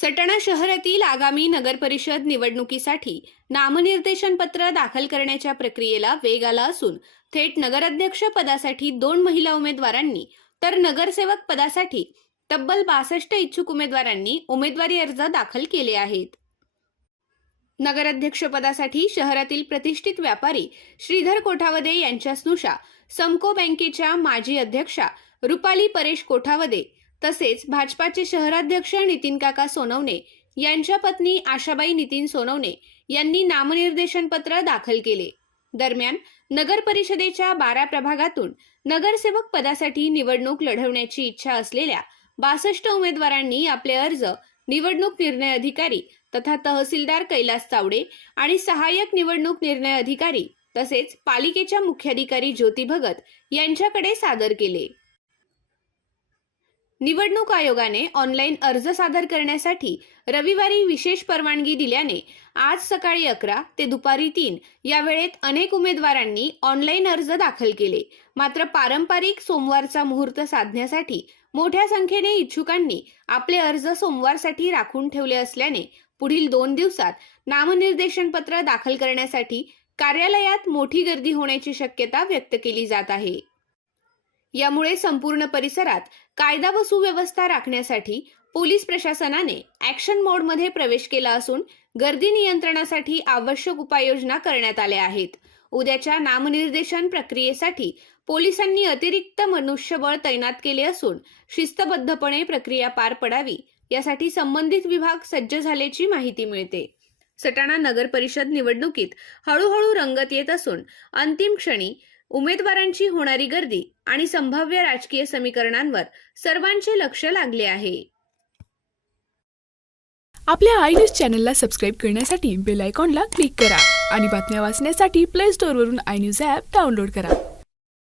सटाणा शहरातील आगामी नगरपरिषद निवडणुकीसाठी नामनिर्देशन पत्र दाखल करण्याच्या प्रक्रियेला वेग आला असून थेट नगराध्यक्ष पदासाठी दोन महिला उमेदवारांनी तर नगरसेवक पदासाठी तब्बल बासष्ट इच्छुक उमेदवारांनी उमेदवारी अर्ज दाखल केले आहेत. नगराध्यक्षपदासाठी शहरातील प्रतिष्ठित व्यापारी श्रीधर कोठावदे यांच्या स्नुषा समको बँकेच्या माजी अध्यक्षा रुपाली परेश कोठावदे तसेच भाजपाचे शहराध्यक्ष नितीन काका सोनवणे यांच्या पत्नी आशाबाई नितीन सोनवणे यांनी नामनिर्देशन पत्र दाखल केले. दरम्यान नगर परिषदेच्या बारा प्रभागातून नगरसेवक पदासाठी निवडणूक लढवण्याची इच्छा असलेल्या बासष्ट उमेदवारांनी आपले अर्ज निवडणूक निर्णय अधिकारी तथा तहसीलदार कैलास चावडे आणि सहाय्यक निवडणूक निर्णय अधिकारी तसेच पालिकेच्या मुख्याधिकारी ज्योती भगत यांच्याकडे सादर केले. निवडणूक आयोगाने ऑनलाईन अर्ज सादर करण्यासाठी रविवारी विशेष परवानगी दिल्याने आज सकाळी अकरा ते दुपारी तीन या वेळेत अनेक उमेदवारांनी ऑनलाईन अर्ज दाखल केले. मात्र पारंपरिक सोमवारचा मुहूर्त साधण्यासाठी मोठ्या संख्येने इच्छुकांनी आपले अर्ज सोमवारसाठी राखून ठेवले असल्याने पुढील दोन दिवसात नामनिर्देशन पत्र दाखल करण्यासाठी कार्यालयात मोठी गर्दी होण्याची शक्यता व्यक्त केली जात आहे. यामुळे संपूर्ण परिसरात कायदा व सुव्यवस्था राखण्यासाठी पोलीस प्रशासनाने ऍक्शन मोडमध्ये प्रवेश केला असून गर्दी नियंत्रणासाठी आवश्यक उपाययोजना करण्यात आल्या आहेत. उद्याच्या नामनिर्देशन प्रक्रियेसाठी पोलिसांनी अतिरिक्त मनुष्यबळ तैनात केले असून शिस्तबद्धपणे प्रक्रिया पार पडावी यासाठी संबंधित विभाग सज्ज झाल्याची माहिती मिळते. सटाणा नगर परिषद निवडणुकीत हळूहळू रंगत येत असून अंतिम क्षणी उमेदवारांची होणारी गर्दी आणि संभाव्य राजकीय समीकरणांवर सर्वांचे लक्ष लागले आहे. आपल्या आय न्यूज चॅनलला सबस्क्राईब करण्यासाठी बेल आयकॉनला क्लिक करा आणि बातम्या वाचण्यासाठी प्ले स्टोअरवरून आय न्यूज ॲप डाउनलोड करा.